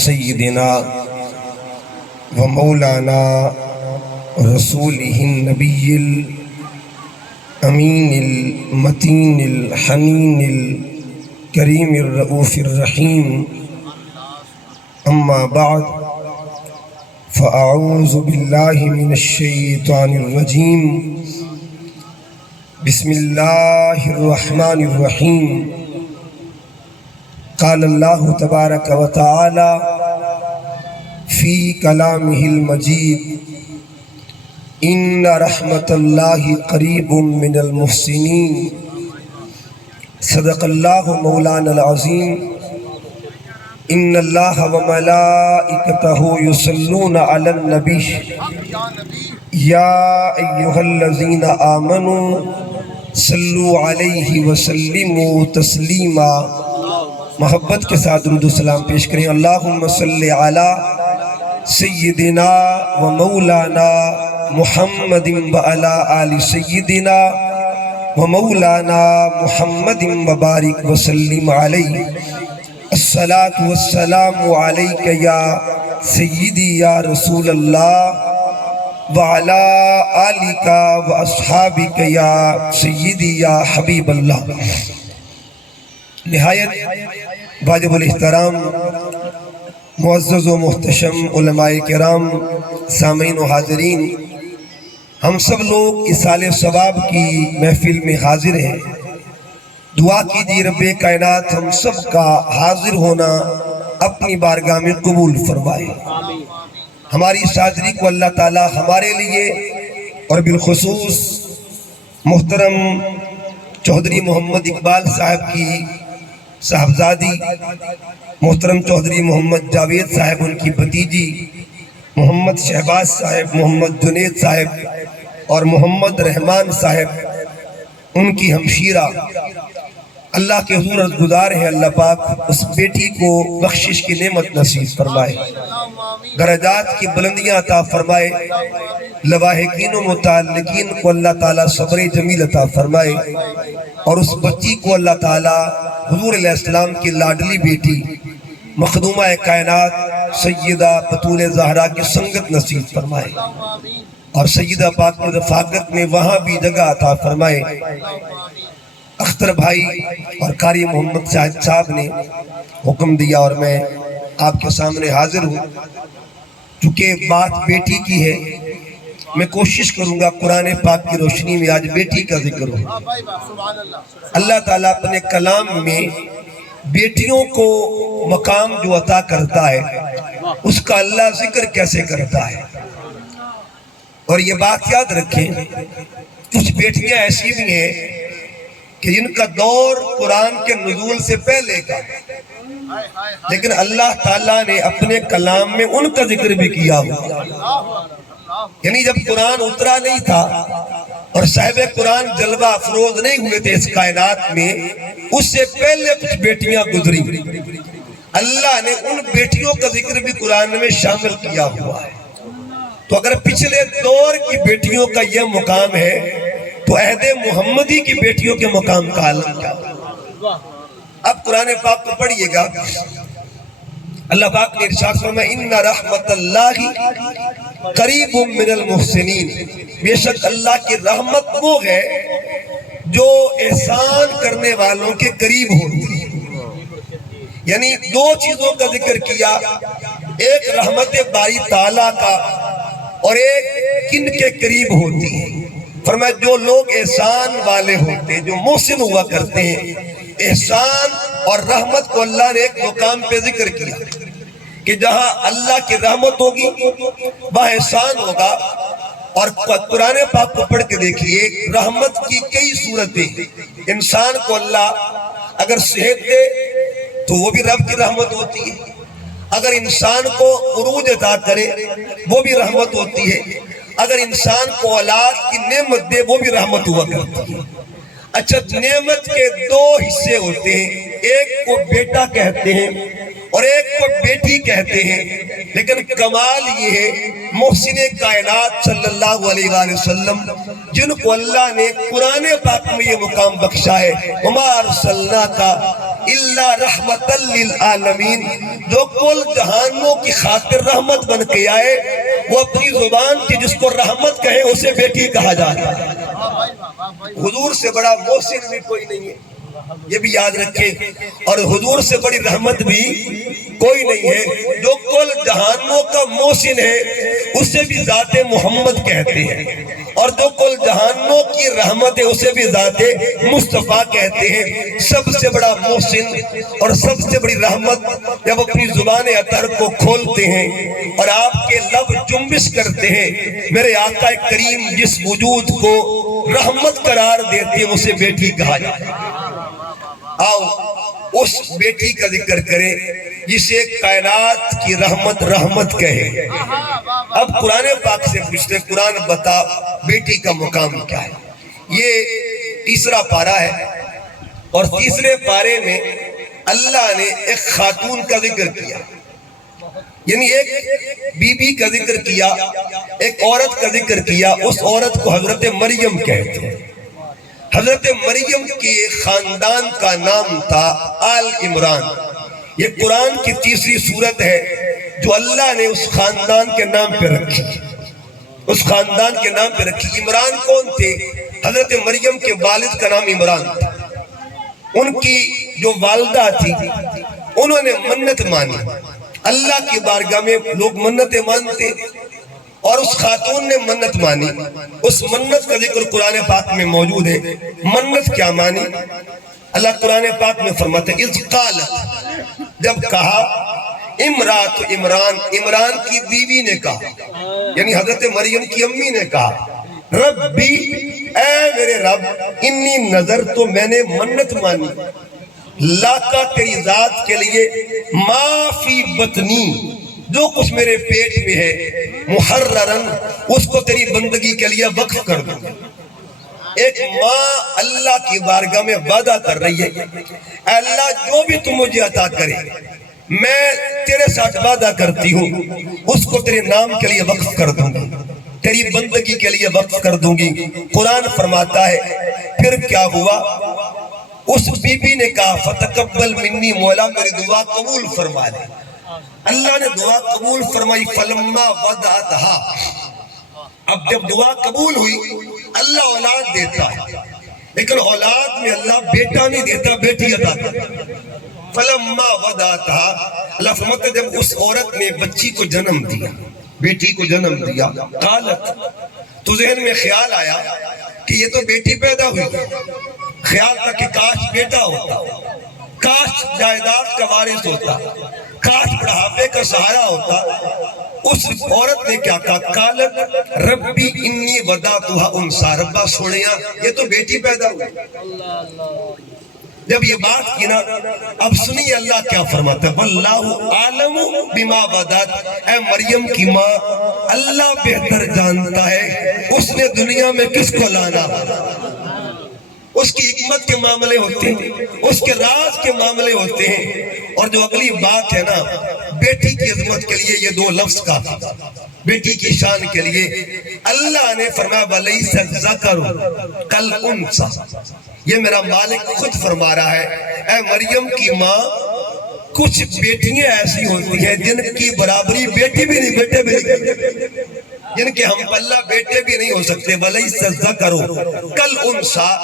سیدنا و مولانا رسولہ النبی الامین المتین الحنین الکریم الرؤوف الرحیم، اما بعد فاعوذ باللہ من الشیطان الرجیم، بسم اللہ الرحمن الرحیم۔ قال اللہ تبارک و تعالی فی کلامہ المجید، ان رحمت اللہ قریب من المحسنین۔ صدق اللہ مولانا العظیم۔ ان اللہ و ملائکتہ یصلون علی النبی یا ایہا الذین آمنوا صلوا علیہ وسلموا تسلیما۔ محبت کے ساتھ درود و سلام پیش کریں۔ اللہم صلی علی سیدنا و مولانا محمد و علی آل سیدنا و مولانا محمد و بارک وسلم علیہ۔ الصلاة والسلام علیک یا سیدی یا رسول اللہ وعلا آلک و اصحابک یا سیدی یا حبیب اللہ۔ نہایت واجب الاحترام معزز و محتشم علماء کرام، سامعین و حاضرین، ہم سب لوگ اس سال ثواب کی محفل میں حاضر ہیں۔ دعا کیجیے رب کائنات ہم سب کا حاضر ہونا اپنی بارگاہ میں قبول فرمائے۔ ہماری اس حاضری کو اللہ تعالی ہمارے لیے اور بالخصوص محترم چودھری محمد اقبال صاحب کی صاحبزادی محترم چودھری محمد جاوید صاحب، ان کی بھتیجی محمد شہباز صاحب، محمد جنید صاحب اور محمد رحمان صاحب، ان کی ہمشیرہ، اللہ کے حضور عرض گزار ہے اللہ پاک اس بیٹی کو بخشش کی نعمت نصیب فرمائے، درجات کی بلندیاں عطا فرمائے، لواحقین و متعلقین کو اللہ تعالیٰ صبر جمیل عطا فرمائے، اور اس بچی کو اللہ تعالیٰ حضور علیہ السلام کی لاڈلی بیٹی مخدومہ کائنات سیدہ بطول زہرا کی سنگت نصیب فرمائے، اور سیدہ پاک کی رفاقت میں وہاں بھی جگہ عطا فرمائے۔ اختر بھائی اور قاری محمد شاہد صاحب نے حکم دیا اور میں آپ کے سامنے حاضر ہوں۔ چونکہ بات بیٹی کی ہے، میں کوشش کروں گا قرآن پاک کی روشنی میں آج بیٹی کا ذکر ہو۔ اللہ تعالیٰ اپنے کلام میں بیٹیوں کو مقام جو عطا کرتا ہے اس کا اللہ ذکر کیسے کرتا ہے، اور یہ بات یاد رکھیں، کچھ بیٹیاں ایسی بھی ہیں کہ جن کا دور قرآن کے نزول سے پہلے کا، لیکن اللہ تعالیٰ نے اپنے کلام میں ان کا ذکر بھی کیا ہوا۔ یعنی جب قرآن اترا نہیں تھا اور صاحب قرآن جلوہ افروز نہیں ہوئے تھے اس کائنات میں، اس سے پہلے کچھ بیٹیاں گزری، اللہ نے ان بیٹیوں کا ذکر بھی قرآن میں شامل کیا ہوا ہے۔ تو اگر پچھلے دور کی بیٹیوں کا یہ مقام ہے تو عہد محمدی کی بیٹیوں کے مقام کا عالم کیا۔ اب قرآن پاک کو پڑھئے گا، اللہ پاک نے ارشاد فرمایا ان رحمت اللہ قریب من المحسنین، بے شک اللہ کی رحمت وہ ہے جو احسان کرنے والوں کے قریب ہوتی ہے۔ یعنی دو چیزوں کا ذکر کیا، ایک رحمت باری تعالیٰ کا اور ایک کن کے قریب ہوتی ہے۔ فرمایا جو لوگ احسان والے ہوتے ہیں، جو محسن ہوا کرتے ہیں، احسان اور رحمت کو اللہ نے ایک مقام پہ ذکر کیا کہ جہاں اللہ کی رحمت ہوگی وہاں احسان ہوگا۔ اور قرآن پاک کو پڑھ کے دیکھیے، رحمت کی کئی صورتیں، انسان کو اللہ اگر صحت دے تو وہ بھی رب کی رحمت ہوتی ہے، اگر انسان کو عروج عطا کرے وہ بھی رحمت ہوتی ہے، اگر انسان کو اولاد کی نعمت دے وہ بھی رحمت ہوا کرتی ہے۔ اچھا، نعمت کے دو حصے ہوتے ہیں، ایک کو بیٹا کہتے ہیں اور ایک کو بیٹی کہتے ہیں، لیکن کمال یہ ہے محسن کائنات صلی اللہ علیہ وآلہ وسلم جن کو اللہ نے قرآن پاک میں یہ مقام بخشا ہے، وَمَا أَرْسَلْنَاكَ الا رحمت للعالمین، جو کل جہانوں کی خاطر رحمت بن کے آئے، وہ اپنی زبان کی جس کو رحمت کہے اسے بیٹی کہا جاتا ہے۔ حضور سے بڑا محسن بھی کوئی نہیں ہے، یہ بھی یاد رکھیں، اور حضور سے بڑی رحمت بھی کوئی نہیں ہے۔ جو کل جہانوں کا محسن ہے اسے بھی ذات محمد کہتے ہیں، اور جو کل جہانوں کی رحمت ہے اسے بھی ذات مصطفیٰ کہتے ہیں۔ سب سے بڑا محسن اور سب سے بڑی رحمت جب اپنی زبان اطہر کو کھولتے ہیں اور آپ کے لب جنبش کرتے ہیں، میرے آقا کریم جس وجود کو رحمت قرار دیتے ہیں اسے بیٹی کہا جاتا ہے۔ آؤ اس بیٹی کا ذکر کریں جسے کائنات کی رحمت رحمت کہے۔ اب قرآن پاک سے پوچھتے، قرآن بتا بیٹی کا مقام کیا ہے؟ یہ تیسرا پارہ ہے، اور تیسرے پارے میں اللہ نے ایک خاتون کا ذکر کیا، یعنی ایک بی بی کا ذکر کیا، ایک عورت کا ذکر کیا۔ اس عورت کو حضرت مریم کہتے ہیں۔ حضرت مریم کے خاندان کا نام تھا آل عمران۔ یہ قرآن کی تیسری سورت ہے جو اللہ نے اس خاندان کے نام پہ رکھی، اس خاندان کے نام پہ رکھی۔ عمران کون تھے؟ حضرت مریم کے والد کا نام عمران تھا۔ ان کی جو والدہ تھی انہوں نے منت مانی، اللہ کی بارگاہ میں لوگ منتیں مانتے، اور اس خاتون نے منت مانی۔ اس منت کا ذکر قرآن پاک میں موجود ہے۔ منت کیا مانی؟ اللہ قرآن پاک میں فرماتے ہیں، اذ قالت، جب کہا، امرات عمران، عمران کی بیوی نے کہا، یعنی حضرت مریم کی امی نے کہا، ربی، اے میرے رب، انی نظر تو میں نے منت مانی، لاکا تیری ذات کے لیے، ما فی بطنی، جو کچھ میرے پیٹ میں ہے، محررن، اس کو تیری بندگی کے لیے وقف کر دوں۔ ایک ماں اللہ کی بارگاہ میں وعدہ کر رہی ہے، اے اللہ جو بھی تم مجھے عطا کرے میں تیرے ساتھ وعدہ کرتی ہوں اس کو تیرے نام کے لیے وقف کر دوں گی، تیری بندگی کے لیے وقف کر دوں گی۔ قرآن فرماتا ہے پھر کیا ہوا؟ اس بی بی نے کہا، فتقبل منی، مولا میری دعا قبول فرما لے۔ اللہ نے دعا قبول فرمائی، فلما وضعتها، اب جب دعا قبول ہوئی، اللہ اولاد دیتا ہے لیکن اولاد میں اللہ بیٹا نہیں دیتا، بیٹی عطا کرتا ہے۔ فلما وضعتها، اللہ فرماتا ہے جب اس عورت نے بچی کو جنم دیا، بیٹی کو جنم دیا، قالت، تو ذہن میں خیال آیا کہ یہ تو بیٹی پیدا ہوئی، خیال تھا کہ کاش بیٹا ہوتا، کاش جائیداد کا وارث ہوتا، کاش بڑھاپے کا سہارا ہوتا۔ اس عورت نے کیا کہا؟ قالت ربی انی وضعتها انثی، ربا سوڑیاں یہ تو بیٹی پیدا ہوئی۔ جب یہ بات کی نا، اب سنیے اللہ کیا فرماتا ہے، واللہ عالم بما وضعت، اے مریم کی ماں، اللہ بہتر جانتا ہے اس نے دنیا میں کس کو لانا۔ اس کی حکمت کے معاملے ہوتے ہیں، اس کے راز کے معاملے ہوتے ہیں۔ اور جو اگلی بات ہے نا، بیٹی کی عظمت کے لیے یہ دو لفظ کا، بیٹی کی شان کے لیے اللہ نے فرمایا وَلَيْسَ الذَّكَرُ كَالْأُنثَىٰ، یہ میرا مالک خود فرما رہا ہے، اے مریم کی ماں، کچھ بیٹیاں ایسی ہوتی ہیں جن کی برابری بیٹی بھی نہیں، بیٹے بھی نہیں، جن کے ہم پلہ بیٹے بھی نہیں ہو سکتے۔ وَلَيْسَ الذَّكَرُ كَالْأُنثَىٰ،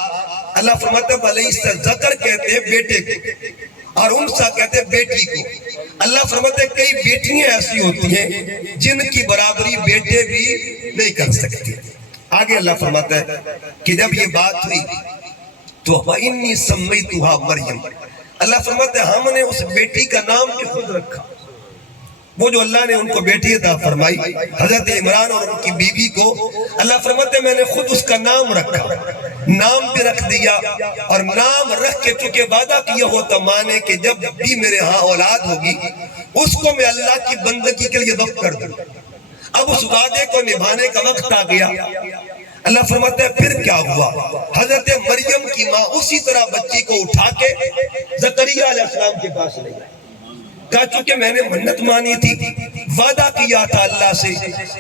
اللہ فرماتا ہے وَلَيْسَ الذَّكَرُ کہتے ہیں بیٹے کو، اور انثیٰ کہتے ہیں بیٹی کو۔ اللہ فرماتا ہے کئی بیٹیاں ایسی ہوتی ہیں جن کی برابری بیٹے بھی نہیں کر سکتے۔ آگے اللہ فرماتا ہے کہ جب یہ بات ہوئی تو وَإِنِّي سَمَّيْتُهَا مَرْيَمَ، اللہ فرماتا ہے ہم نے اس بیٹی کا نام بھی خود رکھا، وہ جو اللہ نے ان کو بیٹی عطا فرمائی حضرت عمران اور ان کی بیوی کو، اللہ فرماتے ہیں میں نے خود اس کا نام رکھا، نام بھی رکھ دیا، اور نام رکھ کے چونکہ وعدہ کیا ہوتا مانے کہ جب بھی میرے ہاں اولاد ہوگی اس کو میں اللہ کی بندگی کے لیے وقف کر دوں۔ اب اس وعدے کو نبھانے کا وقت آ گیا۔ اللہ فرماتا ہے پھر کیا ہوا؟ حضرت مریم کی ماں اسی طرح بچی کو اٹھا کے زکریا علیہ السلام کے پاس لے گئی، کہا چونکہ میں نے منت مانی تھی، وعدہ کیا تھا اللہ سے،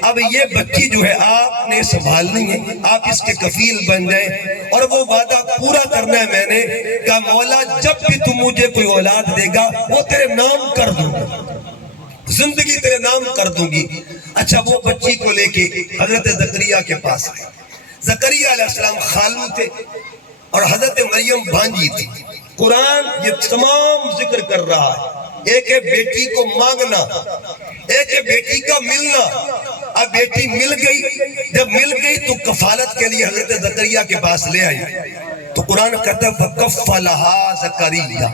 اب یہ بچی جو ہے آپ نے سنبھالنی ہے، آپ اس کے کفیل بن جائیں، اور وہ وعدہ پورا کرنا ہے میں نے کہا مولا جب بھی تم مجھے کوئی اولاد دے گا وہ تیرے نام کر دوں گا، زندگی تیرے نام کر دوں گی۔ اچھا وہ بچی کو لے کے حضرت زکریا کے پاس آئے۔ زکریا علیہ السلام خالو تھے اور حضرت مریم بھانجی تھی۔ قرآن یہ تمام ذکر کر رہا ہے، ایک ہے بیٹی کو مانگنا، ایک ہے بیٹی کا ملنا۔ اب بیٹی مل گئی، جب مل گئی تو کفالت کے لیے حضرت زکریا کے پاس لے آئی، تو قرآن کہتا ہے فَكَفَّلَهَا زکریا،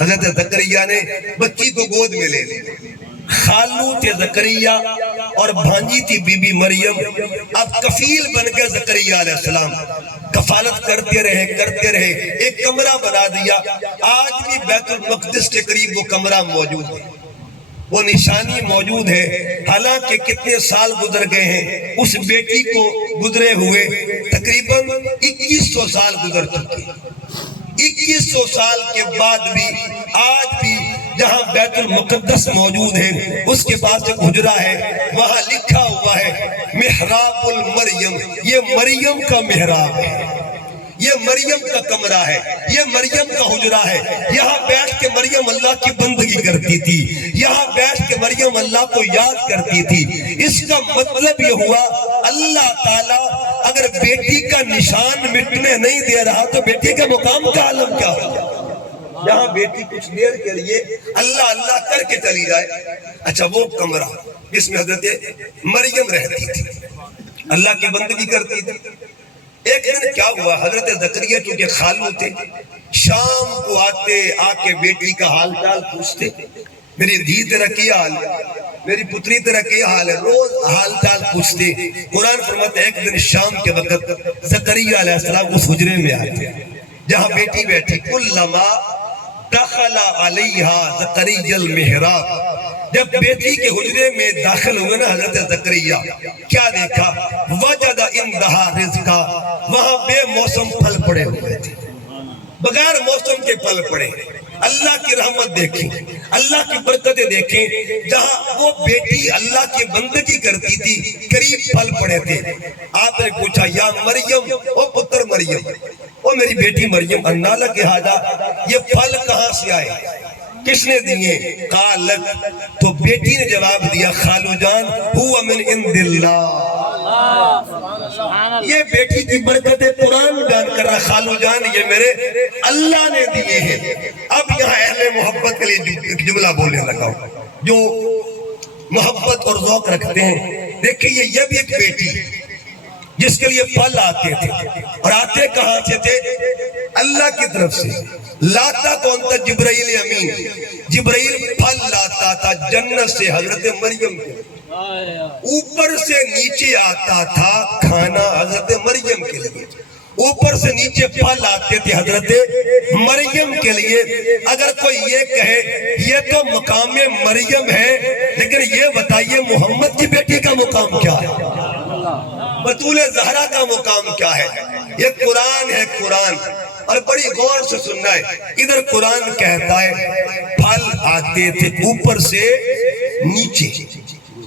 حضرت زکریا نے بچی کو گود میں لے لی۔ خالو تھے زکریا اور بھانجی تھی بی بی مریم، اب کفیل بن گئے زکریا علیہ السلام، کفالت کرتے رہے، ایک کمرہ بنا دیا۔ آج بھی بیت المقدس کے قریب وہ کمرہ موجود ہے، وہ نشانی موجود ہے، حالانکہ کتنے سال گزر گئے ہیں اس بیٹی کو گزرے ہوئے، تقریباً 2100 سال گزر چکے۔ 2100 سال کے بعد بھی آج بھی جہاں بیت المقدس موجود ہے اس کے پاس ایک حجرہ ہے، وہاں لکھا ہوا ہے محراب المریم، یہ مریم کا محراب ہے، یہ مریم کا کمرہ ہے، یہ مریم کا حجرہ ہے، یہاں بیٹھ کے مریم اللہ کی بندگی کرتی تھی، یہاں بیٹھ کے مریم اللہ کو یاد کرتی تھی۔ اس کا مطلب یہ ہوا اللہ تعالیٰ اگر بیٹی کا نشان مٹنے نہیں دے رہا تو بیٹی کا مقام کا عالم کیا ہوگا؟ یہاں بیٹی کچھ دیر کے لیے اللہ اللہ کر کے چلی جائے۔ اچھا وہ کمرہ جس میں حضرت مریم رہتی تھی، اللہ کی بندگی کرتی تھی۔ ایک دن کیا ہوا، حضرت زکریا کیونکہ خالو تھے، شام کو آتے آ کے بیٹی کا حال چال پوچھتے، میری دھی تیرا کیا حال ہے، میری پتری تیرا کیا حال ہے، روز حال چال پوچھتے۔ قرآن فرماتا ہے ایک دن شام کے وقت زکریا علیہ السلام اس حجرے میں آتے جہاں بیٹی بیٹھی، کلما دخل علیہا زکریا المحراب، جب بیٹی کے حجرے میں داخل ہوئے نا حضرت زکریا، کیا دیکھا، وجد عندہا رزقا، وہاں بے موسم پھل پڑے ہوئے تھے، بغیر موسم کے پھل پڑے۔ اللہ کی رحمت دیکھیں، اللہ کی برکتیں دیکھیں، جہاں وہ بیٹی اللہ کی بندگی کرتی تھی قریب پھل پڑے تھے۔ آپ نے پوچھا یا مریم، او پتر مریم، او میری بیٹی مریم، انا لک ھذا، یہ پھل کہاں سے آئے، کس نے دیے؟ قالت، تو بیٹی نے جواب دیا خالو جان ہوا من عند اللہ، یہ بیٹی کی برکت قرآن بیان کر رہا، خالو جان یہ میرے اللہ نے دیے ہیں۔ اب یہاں اہل محبت کے لیے ایک جملہ بولنے لگا ہوں، جو محبت اور ذوق رکھتے ہیں، دیکھیے یہ بھی ایک بیٹی جس کے لیے پھل آتے تھے، اور آتے کہاں سے تھے؟ اللہ کی طرف سے۔ لاتا کون تھا؟ جبرائیل امین، جبرائیل پھل لاتا تھا جنت سے حضرت مریم کے، اوپر سے نیچے آتا تھا کھانا حضرت مریم کے لیے، اوپر سے نیچے پھل آتے تھے حضرت مریم کے لیے۔ اگر کوئی یہ کہے یہ تو مقام مریم ہے، لیکن یہ بتائیے محمد کی بیٹی کا مقام کیا ہے، بطول زہرا کا مقام کیا ہے؟ یہ قرآن ہے، قرآن، اور بڑی غور سے سننا ہے۔ ادھر قرآن کہتا ہے پھل آتے تھے اوپر سے نیچے،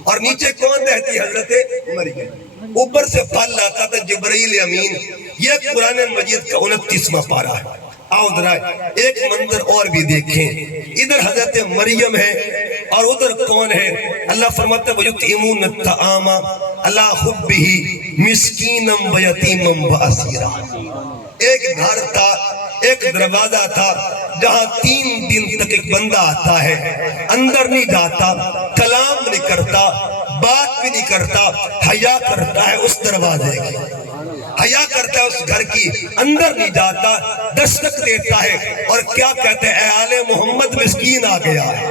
اور نیچے کون رہتی؟ حضرت مریم، اوپر سے پھل لاتا تھا جبرائیل امین۔ یہ قرآن مجید کا 29واں پارہ ہے۔ آؤ ذرا ایک منظر اور بھی دیکھیں، ادھر حضرت مریم ہے اور ادھر کون ہے؟ اللہ فرماتا ہے وَيُطْعِمُونَ الطَّعَامَ عَلَىٰ حُبِّهِ مِسْكِينًا وَيَتِيمًا وَأَسِيرًا۔ ایک گھر تھا، ایک دروازہ تھا جہاں 3 دن تک ایک بندہ آتا ہے، اندر نہیں جاتا، کلام نہیں کرتا، بات بھی نہیں کرتا، حیا کرتا ہے اس دروازے کی، حیا کرتا ہے اس گھر کی، اندر نہیں جاتا، دستک دیتا ہے اور کیا کہتے ہیں؟ اے آل محمد مسکین آ گیا ہے،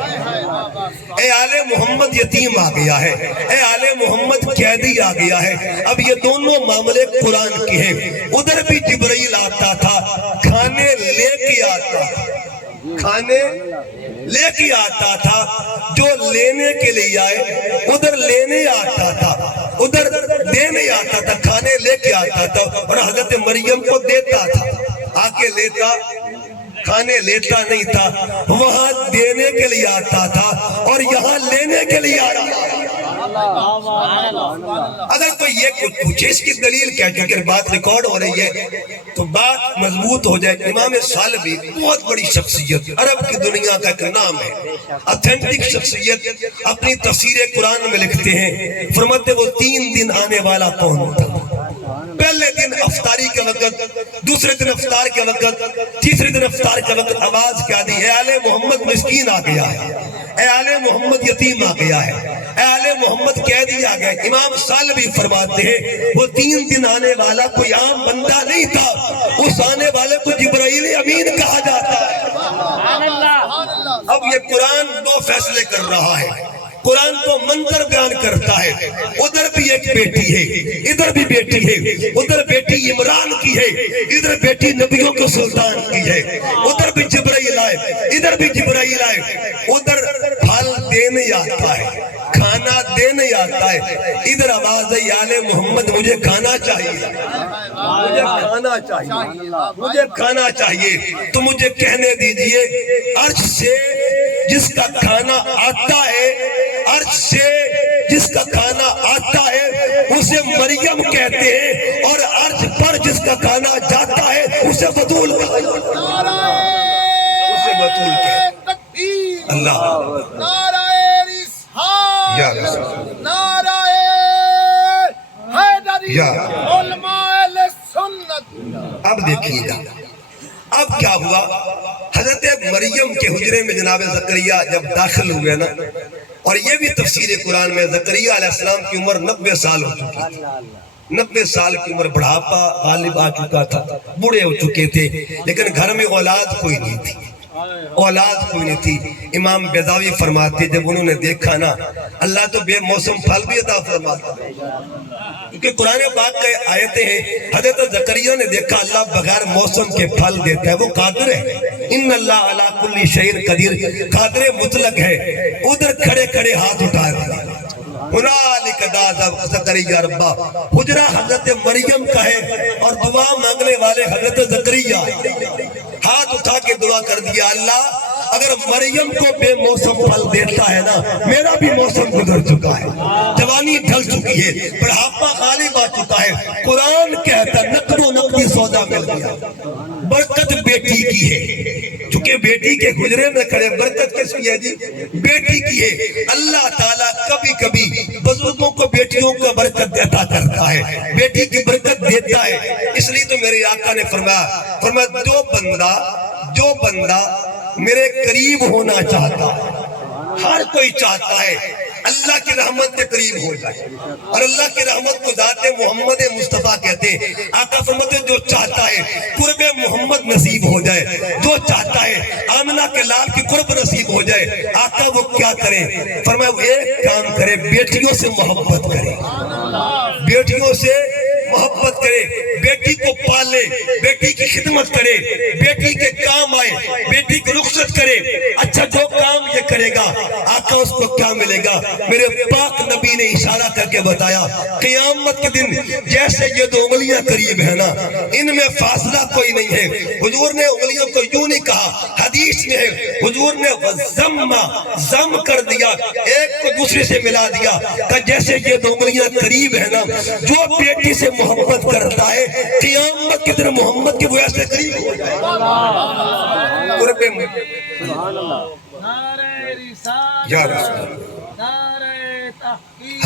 اے آل محمد یتیم آ گیا ہے، اے آل محمد قیدی آ گیا ہے۔ اب یہ دونوں معاملے قرآن کے ہیں۔ ادھر بھی جبرائیل آتا تھا، کھانے لے کے آتا تھا، کھانے لے کے آتا تھا، جو لینے کے لیے آئے ادھر لینے آتا تھا، ادھر دینے آتا تھا، کھانے لے کے آتا تھا، اور حضرت مریم کو دیتا تھا، آ کے لیتا، کھانے لیتا نہیں تھا، وہاں دینے کے لیے آتا تھا اور یہاں لینے کے لیے آتا تھا۔ اگر کوئی یہ پوچھے اس کی دلیل کیا ہے، اگر بات ریکارڈ ہو رہی ہے تو بات مضبوط ہو جائے۔ امام سالبی بہت بڑی شخصیت، عرب کی دنیا کا ایک نام ہے، اتھینٹک شخصیت، اپنی تفسیر قرآن میں لکھتے ہیں، فرماتے وہ 3 دن آنے والا کون تھا؟ پہلے دن افطاری کے وقت، دوسرے دن افطار کے وقت، تیسرے دن افطار کے وقت آواز کیا دی، اے آل محمد مسکین آ گیا ہے، اے آل محمد یتیم آ گیا ہے، اے آل محمد قیدی آ گیا۔ امام سالبی فرماتے ہیں وہ 3 دن آنے والا کوئی عام بندہ نہیں تھا، اس آنے والے کو جبرائیل امین کہا جاتا ہے۔ اب یہ قرآن 2 فیصلے کر رہا ہے، قرآن تو منظر بیان کرتا ہے، ادھر بھی ایک بیٹی ہے، ادھر بھی بیٹی ہے، ادھر بیٹی عمران کی ہے، ادھر بیٹی نبیوں کے سلطان کی ہے، ادھر بھی جبرائیل آئے، ادھر بھی جبرائیل آئے، ادھر پھل دینے آتا ہے، کھانا دینے آتا ہے، ادھر آواز ہے آل محمد مجھے کھانا چاہیے، مجھے کھانا چاہیے، مجھے کھانا چاہیے، تو مجھے کہنے دیجئے عرش سے جس کا کھانا آتا ہے، عرش سے جس کا کھانا آتا ہے اسے مریم کہتے ہیں، اور عرش پر جس کا کھانا جاتا ہے اسے بطول کہتے ہیں، اسے بطول کہتے ہیں۔ اللہ نعرہ رسالت، یا رسول نعرہ حیدری، یا علماء اہل سنت۔ اب دیکھیے گا اب کیا ہوا، حضرت مریم کے حجرے میں جناب زکریا جب داخل ہوئے نا، اور یہ بھی تفسیر قرآن میں زکریا علیہ السلام کی عمر 90 سال ہو چکی تھی، 90 سال کی عمر، بڑھاپا غالب آ چکا تھا، بوڑھے ہو چکے تھے، لیکن گھر میں اولاد کوئی نہیں تھی، اولاد کوئی نہیں تھی۔ امام بیضاوی فرماتے جب انہوں نے دیکھا نا، اللہ تو بے موسم پھل بھی عطا فرماتا ہے، کیونکہ قرآن پاک کے آیتیں ہیں، حضرت زکریا نے دیکھا اللہ بغیر موسم کے پھل دیتا ہے، وہ قادر ہے، ان اللہ علی کل شیء قدیر، قادر مطلق ہے۔ ادھر کھڑے کھڑے ہاتھ اٹھا دیا، ہنالک دعا زکریا ربا، حجرہ حضرت مریم کا ہے اور دعا مانگنے والے حضرت زکریا، ہاتھ اٹھا کے دعا کر دیا اللہ اگر مریم کو بے موسم پھل دیتا ہے نا، میرا بھی موسم گزر چکا ہے، جوانی ڈھل چکی ہے، بڑھاپا غالب آ چکا ہے، قرآن کہتا نقد و نقدی سودا مل گیا، برکت بیٹی کی ہے، چونکہ بیٹی کے حجرے میں کھڑے، برکت کس کی ہے جی؟ بیٹی کی ہے۔ اللہ تعالیٰ کبھی کبھی بزرگوں کو بیٹیوں کا برکت دیتا کرتا ہے، بیٹی کی برکت دیتا ہے، اس لیے تو میرے آقا نے فرمایا جو بندہ میرے قریب ہونا چاہتا ہے، ہر کوئی چاہتا ہے اللہ کی رحمت کے قریب ہو جائے، اور اللہ کی رحمت کو ذات محمد مصطفیٰ کہتے ہیں۔ آقا فرماتے ہیں جو چاہتا ہے قرب محمد نصیب ہو جائے، جو چاہتا ہے آمنہ کے لال کی قرب نصیب ہو جائے، آقا وہ کیا کریں؟ فرمایا وہ ایک کام کرے، بیٹیوں سے محبت کرے، بیٹیوں سے محبت کرے، بیٹی کو پالے، بیٹی کی خدمت کرے، بیٹی کے کام آئے، بیٹی کی رخصت کرے۔ اچھا جو کام یہ کرے گا آقا اس کو کیا ملے گا؟ میرے پاک نبی نے اشارہ کر کے بتایا قیامت کے دن جیسے یہ 2 انگلیاں قریب ہیں نا، ان میں فاصلہ کوئی نہیں ہے۔ حضور نے انگلیوں کو یوں نہیں کہا، حدیث میں ہے حضور نے ضم کر دیا، ایک کو دوسرے سے ملا دیا، کہ جیسے یہ 2 انگلیاں قریب ہیں نا، جو بیٹی سے محبت کرتا ہے قیامت کے دن محمد کے وجہ سے قریب ہو جائے۔ نعرہ رسالت، یا رسول نعرہ تحقیق،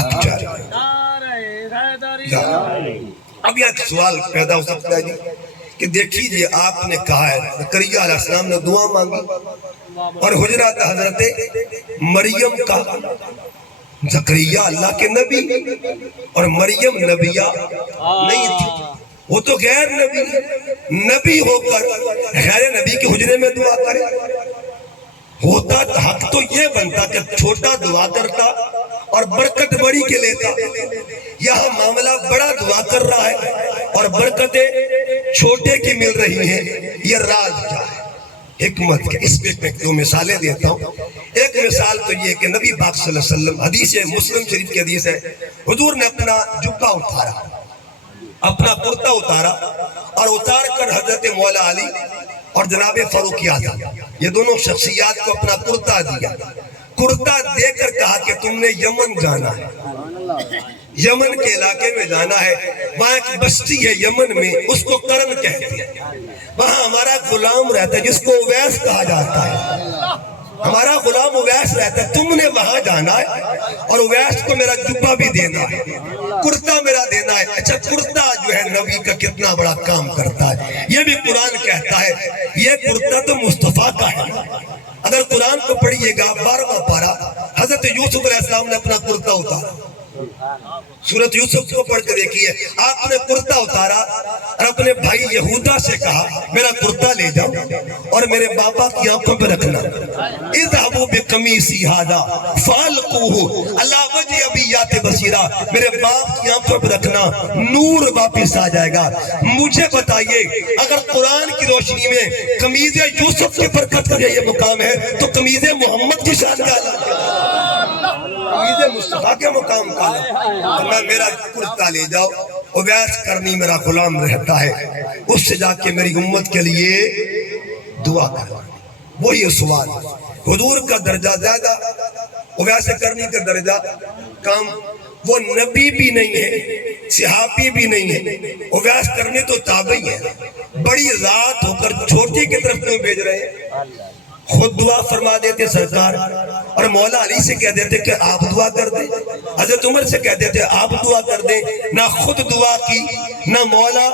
نعرہ حیدری۔ اب یہ ایک سوال پیدا ہو سکتا ہے جی کہ دیکھیے آپ نے کہا ہے زکریا علیہ السلام نے دعا مانگی اور حجرات حضرت مریم کا، زکریا اللہ کے نبی اور مریم نبیہ نہیں تھی، وہ تو غیر نبی ہو کر غیر نبی کے حجرے میں دعا کرے، ہوتا حق تو یہ بنتا کہ چھوٹا دعا کرتا اور برکت بڑی کے لیتا، یہاں معاملہ بڑا دعا کر رہا ہے اور برکتیں چھوٹے کی مل رہی ہیں، یہ راز کیا ہے؟ حکمت کے۔ اس میں 2 مثالیں دیتا ہوں۔ ایک مثال تو یہ کہ نبی پاک صلی اللہ علیہ وسلم، حدیث مسلم شریف کی حدیث ہے، حضور نے اپنا جبہ اتارا، اپنا کرتا اتارا اور اتار کر حضرت مولا علی اور جناب فاروق اعظم یہ دونوں شخصیات کو اپنا کرتا دیا، کرتا دے کر کہا کہ تم نے یمن جانا ہے، یمن کے علاقے میں جانا ہے، وہاں ایک بستی ہے یمن میں، اس کو کرن کہتے ہیں، وہاں ہمارا غلام رہتا ہے جس کو اویس کہا جاتا ہے، ہمارا غلام اویس رہتا ہے، تم نے وہاں جانا ہے اور اویس کو میرا جبہ بھی دینا ہے، کرتا میرا دینا ہے۔ اچھا کرتا جو ہے نبی کا کتنا بڑا کام کرتا ہے، یہ بھی قرآن کہتا ہے، یہ کرتا تو مصطفیٰ کا ہے۔ اگر قرآن کو پڑھیے گا 12واں پارہ، حضرت یوسف علیہ السلام نے اپنا کرتا اتارا، سورۃ یوسف کو پڑھ کے دیکھیے، آپ نے کرتا اتارا اور اپنے بھائی یہودا سے کہا میرا کرتا لے جاؤ اور میرے بابا کی آنکھوں پہ رکھنا، اذهبوا بقمیصی ھذا فالقوہ علی وجہ ابیات بصیرہ، میرے باپ کی آنکھوں پہ رکھنا، نور واپس آ جائے گا۔ مجھے بتائیے اگر قرآن کی روشنی میں قمیض یوسف کی برکت کا یہ مقام ہے تو قمیض محمد کی شان کا قمیض مصطفیٰ کے مقام کا میں میرا کرتا لے جاؤ، اویس کرنی میرا غلام رہتا ہے، اس سے جا کے میری امت کے لیے دعا کرو۔ وہی سوال، حضور کا درجہ زیادہ، اویس کرنی کا درجہ کم، وہ نبی بھی نہیں ہے، صحابی بھی نہیں ہے، اویس کرنی تو تابعی ہے، بڑی ذات ہو کر چھوٹی کی طرف کیوں بھیج رہے ہیں؟ خود دعا فرما دیتے سرکار، اور مولا علی سے کہہ دیتے کہ آپ دعا کر دیں، حضرت عمر سے کہہ دیتے آپ دعا کر دیں، نہ خود دعا کی نہ مولا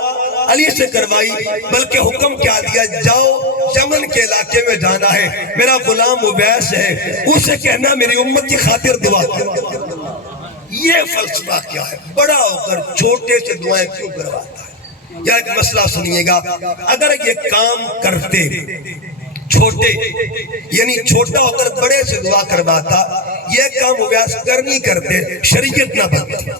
علی سے کروائی، بلکہ حکم کیا دیا، جاؤ یمن کے علاقے میں جانا ہے، میرا غلام اویس ہے، اسے کہنا میری امت کی خاطر دعا کر۔ یہ فلسفہ کیا ہے؟ بڑا ہو کر چھوٹے سے دعائیں کیوں کرواتا ہے؟ یا ایک مسئلہ سنیے گا، اگر یہ کام کرتے چھوٹے، یعنی چھوٹا ہو کر بڑے سے دعا کرواتا، یہ کام اویس کرنی کرتے، شریعت نہ بنتی۔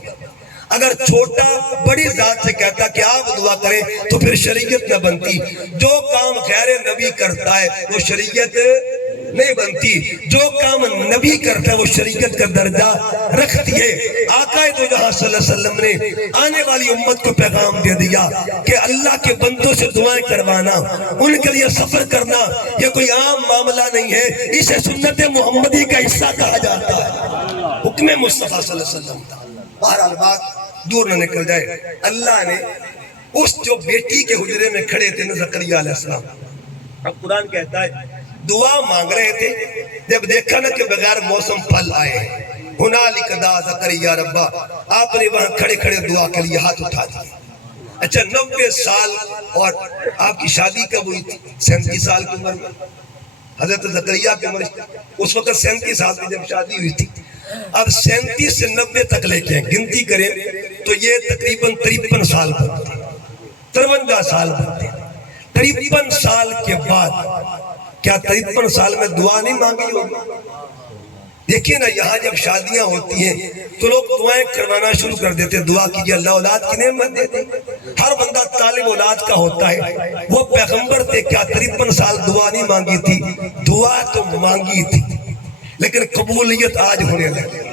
اگر چھوٹا بڑی ذات سے کہتا کہ آپ دعا کریں تو پھر شریعت نہ بنتی۔ جو کام غیر نبی کرتا ہے وہ شریعت نہیں بنتی، جو کام نبی کرتا ہے وہ شریعت کا درجہ رکھتی ہے۔ آقا دو جہاں صلی اللہ علیہ وسلم نے آنے والی امت کو پیغام دے دیا کہ اللہ کے بندوں سے دعائیں کروانا، ان کے لیے سفر کرنا یہ کوئی عام معاملہ نہیں ہے، اسے سنت محمدی کا حصہ کہا جاتا ہے، حکم مصطفیٰ صلی اللہ علیہ وسلم تھا۔ بہرحال بات دور نہ نکل جائے، اللہ نے اس جو بیٹی کے حجرے میں کھڑے تھے نا زکریا علیہ السلام، اب قرآن کہتا ہے دعا مانگ رہے تھے، جب دیکھا نا کہ بغیر موسم پھل آئے ہیں، ہنالک دعا زکریا ربا، آپ نے وہاں کھڑے کھڑے دعا کے لیے ہاتھ اٹھا دیا۔ اچھا 90 سال اور آپ کی شادی کب ہوئی تھی؟ 37 سال کی عمر میں، حضرت زکریا کی عمر اس وقت 37 سال کی جب شادی ہوئی تھی، اب 37 سے 90 تک لے کے گنتی کریں تو یہ تقریباً 53 سال بنتے ہیں، 53 سال بنتے ہیں۔ 53 سال کے بعد کیا 53 سال میں دعا نہیں مانگی ہوگی؟ دیکھیں نا یہاں جب شادیاں ہوتی ہیں تو لوگ دعائیں کروانا شروع کر دیتے، دعا کیجئے اللہ اولاد کی نعمت دے دے۔ ہر بندہ طالب اولاد کا ہوتا ہے، وہ پیغمبر تھے، کیا 53 سال دعا نہیں مانگی تھی؟ دعا تو مانگی تھی، لیکن قبولیت آج ہونے لگی،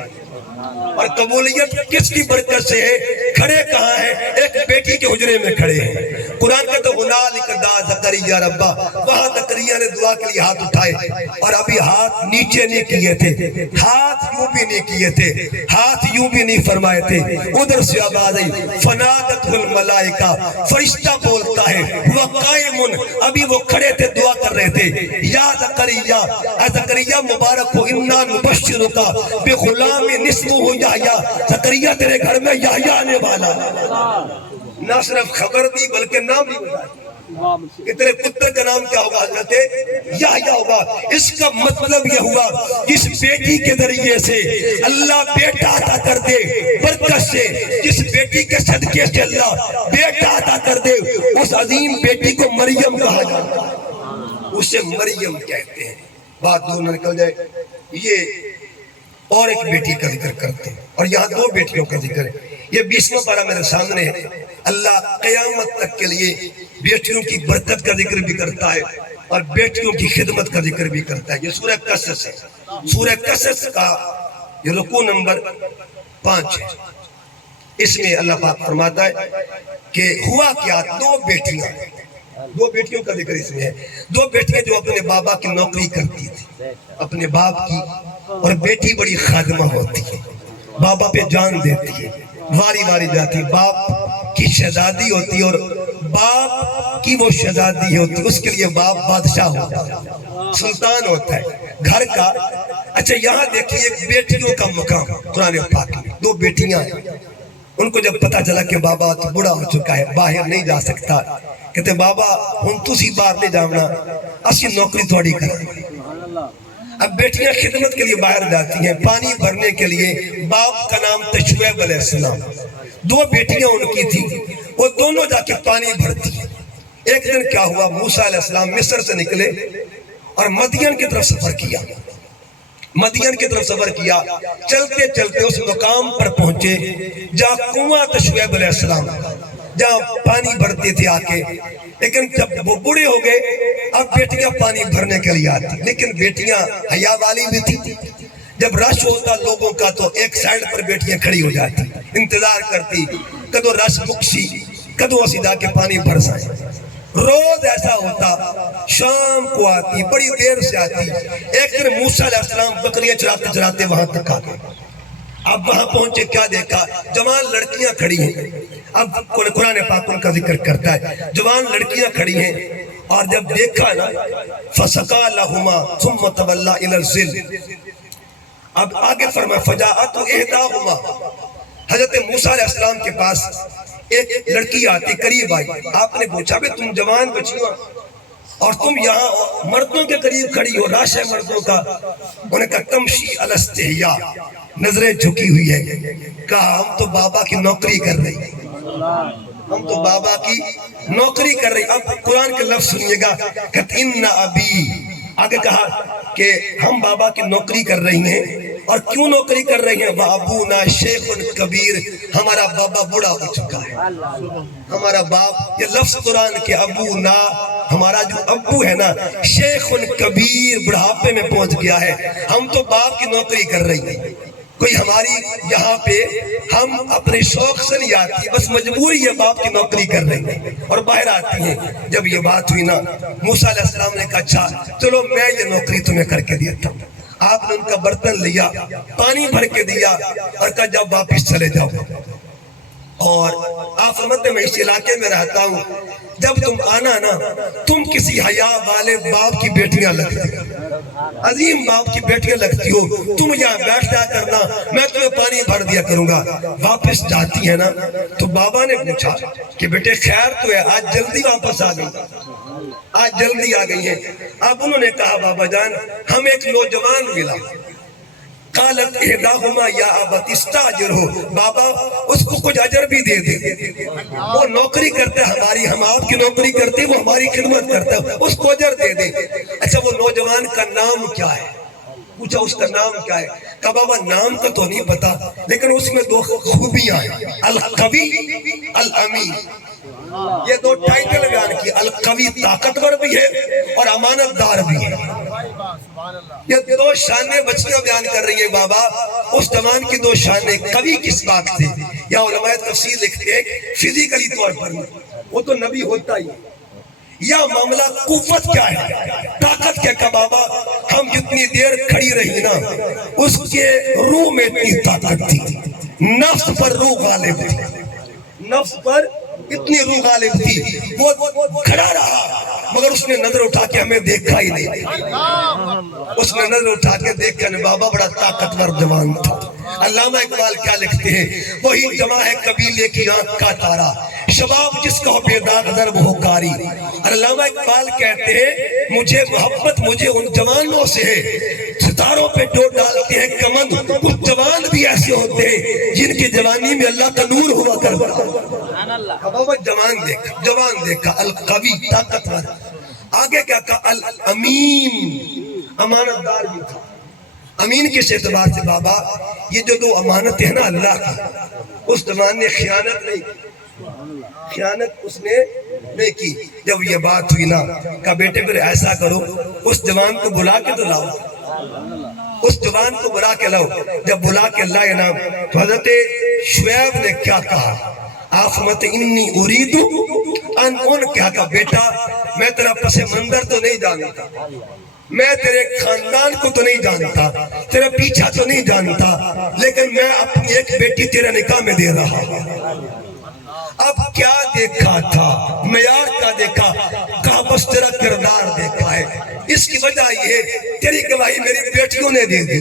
اور قبولیت کس کی برکت سے ہے؟ کھڑے کہاں ہیں؟ ایک بیٹی کے حجرے میں کھڑے ہیں۔ قرآن کہتا ہے ہنالک دعا زکریا ربا، وہاں زکریا نے دعا کے لیے ہاتھ اٹھائے، اور ابھی ہاتھ نیچے نہیں کیے تھے، ہاتھ یوں بھی نہیں کیے تھے، ہاتھ یوں بھی نہیں فرمائے تھے، ادھر سے آواز آئی فنادت الملائکہ، فرشتہ بولتا ہے وہ قائم، ابھی وہ کھڑے تھے دعا کر رہے تھے، یا زکریا، اے زکریا مبارک ہو، انا نبشرک بغلام اسمہ یحییٰ، زکریا تیرے گھر میں یحییٰ آنے والا ہے۔ نہ صرف خبر دی بلکہ نام بھی بتایا کہ تیرے پتر کا نام کیا ہوگا؟ حضرت یحییٰ ہوگا۔ اس کا مطلب یہ ہوا جس بیٹی کے ذریعے سے اللہ بیٹا عطا کر دے، برکت سے جس بیٹی کے صدقے سے اللہ بیٹا عطا کر دے، اس عظیم بیٹی کو مریم کہا جاتا ہے، اسے مریم کہتے ہیں۔ بات دور نہ نکل جائے، یہ اور ایک بیٹی کا ذکر کرتے ہیں، اور یہاں 2 بیٹیوں کا ذکر ہے۔ یہ 20واں پارہ میرے سامنے ہے۔ اللہ قیامت تک کے لیے بیٹیوں کی برکت کا ذکر بھی کرتا ہے اور بیٹیوں کی خدمت کا ذکر بھی کرتا ہے۔ یہ سورہ قصص ہے، سورہ قصص کا یہ رکوع نمبر 5 ہے۔ اس میں اللہ پاک فرماتا ہے کہ ہوا کیا، 2 بیٹیاں، 2 بیٹیوں کا ذکر اس میں ہے، 2 بیٹیاں جو اپنے بابا کی نوکری کرتی تھی، اپنے باپ کی، اور بیٹی بڑی خادمہ ہوتی ہے، بابا پہ جان دیتی ہے، واری واری جاتی ہے، باپ کی شہزادی ہوتی ہے اور باپ کی وہ شہزادی ہوتی ہے، اس کے لیے باپ بادشاہ ہوتا ہے، سلطان ہوتا ہے گھر کا۔ اچھا یہاں دیکھیے ایک بیٹیوں کا مقام قرآن پاک میں، 2 بیٹیاں ہیں، ان کو جب پتا چلا کہ بابا تو بڑا ہو چکا ہے، باہر نہیں جا سکتا، کہتے بابا ہن تسی باہر نہیں جانا، اسی نوکری تھوڑی کریں۔ اب بیٹیاں خدمت کے لیے باہر جاتی ہیں، پانی بھرنے کے لیے، باپ کا نام تھا شعیب علیہ السلام، 2 بیٹیاں ان کی تھی، وہ دونوں جا کے پانی بھرتی ہیں۔ ایک دن کیا ہوا، موسیٰ علیہ السلام مصر سے نکلے اور مدین کی طرف سفر کیا، مدین کی طرف سفر کیا، چلتے چلتے اس مقام پر پہنچے جہاں کنواں تھا شعیب علیہ السلام، جہاں پانی بھرتے تھے آ کے۔ لیکن جب وہ بوڑھے ہو گئے اب بیٹیاں پانی بھرنے کے لیے آتی، لیکن بیٹیاں حیا والی بھی تھی، جب رش ہوتا لوگوں کا تو ایک سائیڈ پر بیٹیاں کھڑی ہو جاتی، انتظار کرتی کدو رش مکسی، کدو اسی جا کے پانی بھر سائیں۔ روز ایسا ہوتا، شام کو آتی، بڑی دیر سے آتی۔ ایک دن موسیٰ علیہ السلام بکریاں چراتے چراتے وہاں تک آ گئے۔ اب وہاں پہنچے، کیا دیکھا، جوان لڑکیاں کھڑی ہیں۔ اب قرآن پاک ان کا ذکر کرتا ہے، جوان لڑکیاں کھڑی ہیں، اور جب دیکھا نا فَسَقَى لَهُمَا ثُمَّ تَوَلَّى إِلَى الظِّلِّ، اب آگے فرمایا فَجَاءَتْ إِحْدَاهُمَا، حضرت موسیٰ علیہ السلام کے پاس ایک لڑکی آتی، قریب آئی، آپ نے پوچھا بے تم جوان بچی ہو اور تم یہاں مردوں کے قریب کھڑی ہو، راش ہے مردوں کا؟ انہوں نے کہا تمشی علی استحیاء، نظریں جھکی ہوئی ہے، کہا ہم تو بابا کی نوکری کر رہی ہیں، ہم تو بابا کی نوکری کر رہی ہیں۔ اب قرآن کے لفظ سنیے گا، کہتے ان ابی، آگے کہا کہ ہم بابا کی نوکری کر رہی ہیں، اور کیوں نوکری کر رہی ہیں؟ وَأَبُونَا شَيْخٌ کبیر، ہمارا بابا بڑا ہو چکا ہے، ہمارا باپ، یہ لفظ قرآن کے ابونا، ہمارا جو ابو ہے نا، شیخ کبیر، بڑھاپے میں پہنچ گیا ہے، ہم تو باپ کی نوکری کر رہی ہیں۔ کوئی ہماری یہاں پہ ہم اپنے شوق سے نہیں آتی، بس مجبوری ہے، باپ کی نوکری کر رہی ہیں اور باہر آتی ہیں۔ جب یہ بات ہوئی نا، موسیٰ علیہ السلام نے کہا اچھا چلو میں یہ نوکری تمہیں کر کے دیتا ہوں۔ آپ نے ان کا برتن لیا، پانی بھر کے دیا اور کہا جب واپس چلے جاؤ۔ اور آپ فرماتے میں اس علاقے میں رہتا ہوں، جب تم آنا نا تم کسی حیا والے باپ کی بیٹیاں لگتی ہو، عظیم باپ کی بیٹیاں لگتی ہو، تم یہاں بیٹھ جا کرنا، میں تمہیں پانی بھر دیا کروں گا۔ واپس جاتی ہے نا تو بابا نے پوچھا کہ بیٹے خیر تو ہے، آج جلدی واپس آ گئی، آج جلدی آ گئی ہیں۔ اب انہوں نے کہا بابا جان ہم ایک نوجوان ملا، قالت احداہما یا ابت استاجرہ، بابا اس کو کچھ اجر بھی دے دے، وہ نوکری کرتا ہے ہماری، ہم آپ کی نوکری کرتے ہیں، وہ ہماری خدمت کرتا ہے، اس کو اجر دے دے۔ اچھا وہ نوجوان کا نام کیا ہے؟ پوچھا اس کا نام کیا ہے؟ کہا بابا نام کا تو نہیں پتا، لیکن اس میں 2 خوبیاں ہیں، القوی الامین، یہ 2 ٹائٹل بیان کی، القوی طاقتور بھی ہے اور امانت دار بھی ہے۔ یہ 2 شانیں بچیاں بیان کر رہی ہیں بابا، اس زمان کی 2 شانیں، قوی کس بات سے؟ یا علماء تفسیر لکھتے ہیں فزیکلی طور پر وہ تو نبی ہوتا ہی، یا معاملہ قوت کیا ہے، طاقت کیا؟ کہ بابا ہم جتنی دیر کھڑی رہی نا اس کے روح میں اتنی طاقت تھی، نفس پر روح غالب تھی، نفس پر اتنی روح غالب تھی، وہ کھڑا رہا مگر اس نے نظر اٹھا کے ہمیں دیکھا ہی نہیں، اس نے نظر اٹھا کے دیکھا نہیں، بابا بڑا طاقتور جوان تھا۔ علامہ اقبال کیا لکھتے ہیں، وہی جمع ہے قبیلے کی آنکھ کا تارا، شباب جس کا ہو بے داغ ضرب ہو کاری۔ علامہ اقبال کہتے ہیں مجھے محبت مجھے ان جوانوں سے ہے، ستاروں پہ جو ڈالتے ہیں کمند، کچھ جوان بھی ایسے ہوتے ہیں جن کی جوانی میں اللہ کا نور ہوا کرتا۔ بابا جوان دیکھا، القوی طاقتور، آگے کیا کہا الامین، امانت دار بھی تھا۔ امین کس اعتبار سے بابا؟ یہ جو 2 امانتیں ہیں نا اللہ کی، اس زمان نے خیانت نہیں کی، خیانت اس نے نہیں کی۔ جب یہ بات ہوئی نا کہا بیٹے پھر ایسا کرو اس جوان کو بلا کے تو لاؤ، اس جوان کو بلا کے لاؤ۔ جب بلا کے لائے نا تو حضرت شعیب نے کیا کہا، آپ فرماتے انی اریدو ان کیا کہا بیٹا میں تیرا پس منظر تو نہیں جانتا، میں تیرے خاندان کو تو نہیں جانتا، تیرا پیچھا تو نہیں جانتا، لیکن میں اپنی ایک بیٹی تیرا نکاح میں دے رہا ہوں۔ اب کیا دیکھا تھا؟ معیار کا دیکھا، کہا بس تیرا کردار دیکھا ہے، اس کی وجہ یہ تیری گواہی میری بیٹیوں نے دے دی۔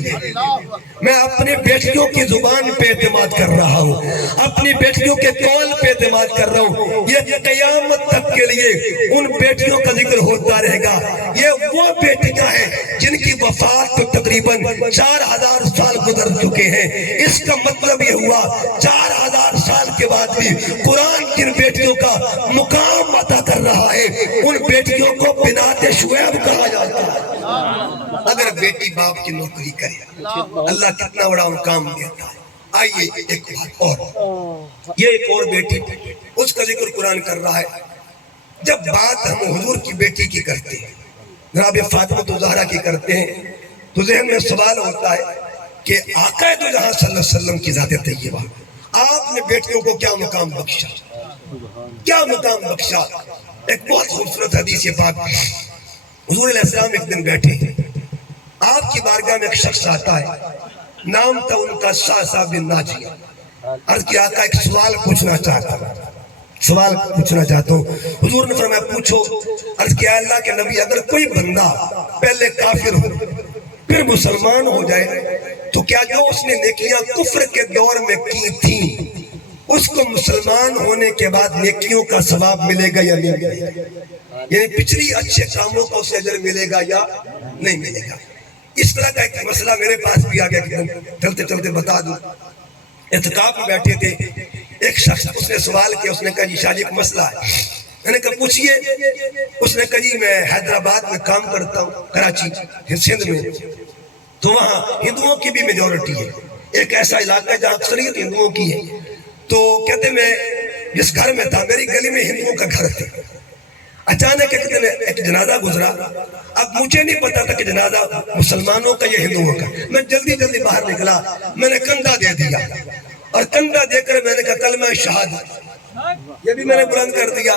میں اپنی بیٹیوں کی زبان پہ اعتماد کر رہا ہوں، اپنی بیٹیوں کے قول پہ اعتماد کر رہا ہوں۔ یہ قیامت تک کے لیے ان بیٹیوں کا ذکر ہوتا رہے گا۔ یہ وہ بیٹیاں ہیں جن کی وفات کو تقریباً 4000 سال گزر چکے ہیں۔ اس کا مطلب یہ ہوا 4000 سال کے بعد بھی قرآن جن بیٹیوں کا مقام عطا کر رہا ہے، ان بیٹیوں کو بنات شعیب کہا جاتا ہے۔ اگر بیٹی باپ کی نوکری کرے، اللہ کتنا بڑا مقام دیتا ہے۔ آئیے ایک بات اور، یہ ایک اور بیٹی، اس کا ذکر قرآن کر رہا ہے۔ جب بات ہم حضور کی بیٹی کی کرتے ہیں، جناب فاطمہ زہرا کی کرتے ہیں، تو ذہن میں سوال ہوتا ہے کہ آقا دو جہاں صلی اللہ علیہ وسلم کی ذات طیبہ، آپ نے بیٹیوں کو کیا مقام بخشا، کیا مقام بخشا؟ ایک بہت خوبصورت حدیث پاک، حضور علیہ السلام ایک دن بیٹھے، آپ کی بارگاہ میں ایک شخص آتا ہے، نام تھا ان کا صاحب بن ناجی۔ عرض کیا آقا ایک سوال پوچھنا چاہتا ہوں۔ حضور نے فرمایا پوچھو۔ عرض کیا اللہ کے نبی، اگر کوئی بندہ پہلے کافر ہو پھر مسلمان ہو جائے تو کیا جو اس نے نیکیاں کفر کے دور میں کی تھیں اس کو مسلمان ہونے کے بعد نیکیوں کا ثواب ملے گا یا نہیں ملے گا؟ یعنی پچھلی اچھے کاموں کا اسے اجر ملے گا یا نہیں ملے گا؟ اس طرح کا ایک مسئلہ میرے پاس بھی آ گیا کہ چلتے چلتے بتا دوں۔ اعتکاف میں بیٹھے تھے، ایک شخص اس نے سوال کیا، اس نے کہا جی شاہ جی ایک مسئلہ ہے۔ میں نے کہا پوچھئے۔ اس نے کہا جی میں حیدرآباد میں کام کرتا ہوں، کراچی سندھ میں، تو وہاں ہندوؤں کی بھی میجورٹی ہے، ایک ایسا علاقہ ہے جہاں اکثریت ہندوؤں کی ہے۔ تو کہتے میں جس گھر میں تھا، میری گلی میں ہندوؤں کا گھر تھا، اچانک ایک جنازہ گزرا۔ اب مجھے نہیں پتا تھا کہ جنازہ مسلمانوں کا یا ہندوؤں کا۔ میں جلدی جلدی باہر نکلا، میں نے کندھا دے دیا، اور کندھا دے کر میں نے کہا کلمہ شہادت، یہ بھی میں نے بلند کر دیا۔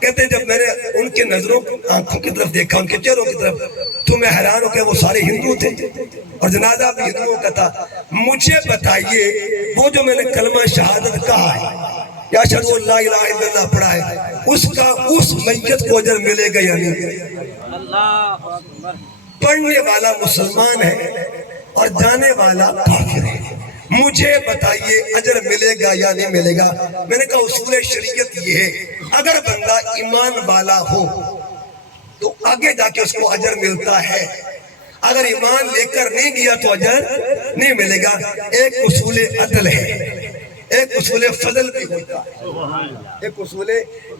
کہتے ہیں جب میں نے ان کے نظروں آنکھوں کی طرف دیکھا، ان کے چہروں کی طرف، تو میں حیران ہو کہ وہ سارے ہندو تھے اور جنازہ بھی ہندوؤں کا تھا۔ مجھے بتائیے وہ جو میں نے کلمہ شہادت کہا ہے یا اشہد ان لا الہ الا اللہ پڑھا ہے، اس کا اس میت کو اجر ملے گا یا نہیں ملے گا؟ پڑھنے والا مسلمان ہے اور جانے والا کافر ہے، مجھے بتائیے اجر ملے گا یا نہیں ملے گا؟ میں نے کہا اصول شریعت یہ ہے، اگر بندہ ایمان والا ہو تو آگے جا کے اس کو اجر ملتا ہے، اگر ایمان لے کر نہیں گیا تو اجر نہیں ملے گا۔ ایک اصول عدل ہے، ایک اصول فضل بھی ہوتا ہے، ایک اصول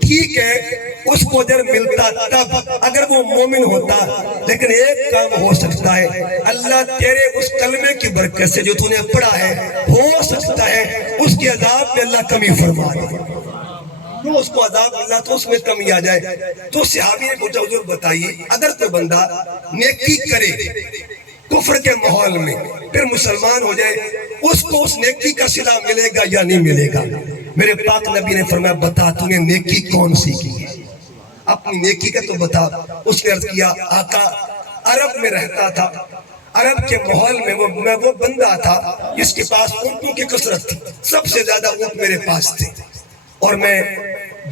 ٹھیک ہے اس کو اجر ملتا تب اگر وہ مومن ہوتا، لیکن ایک کام ہو سکتا ہے، اللہ تیرے اس کلمے کی برکت سے جو تو نے پڑھا ہے، ہو سکتا ہے اس کے عذاب میں اللہ کمی فرما دے، جو اس کو عذاب اللہ تو اس میں کمی آ جائے۔ تو صحابی نے پوچھا حضور بتائیے اگر کوئی بندہ نیکی کرے کفر کے ماحول میں پھر مسلمان ہو جائے، اس کو اس نیکی کا صلہ ملے گا یا نہیں ملے گا؟ میرے پاک نبی نے فرمایا بتا تو نے نیکی کون سی کی ہے، اپنی نیکی کا تو بتا۔ اس نے عرض کیا آقا عرب میں رہتا تھا، عرب کے ماحول میں وہ بندہ تھا جس کے پاس اونٹوں کی کثرت تھی، سب سے زیادہ اونٹ میرے پاس تھے، اور میں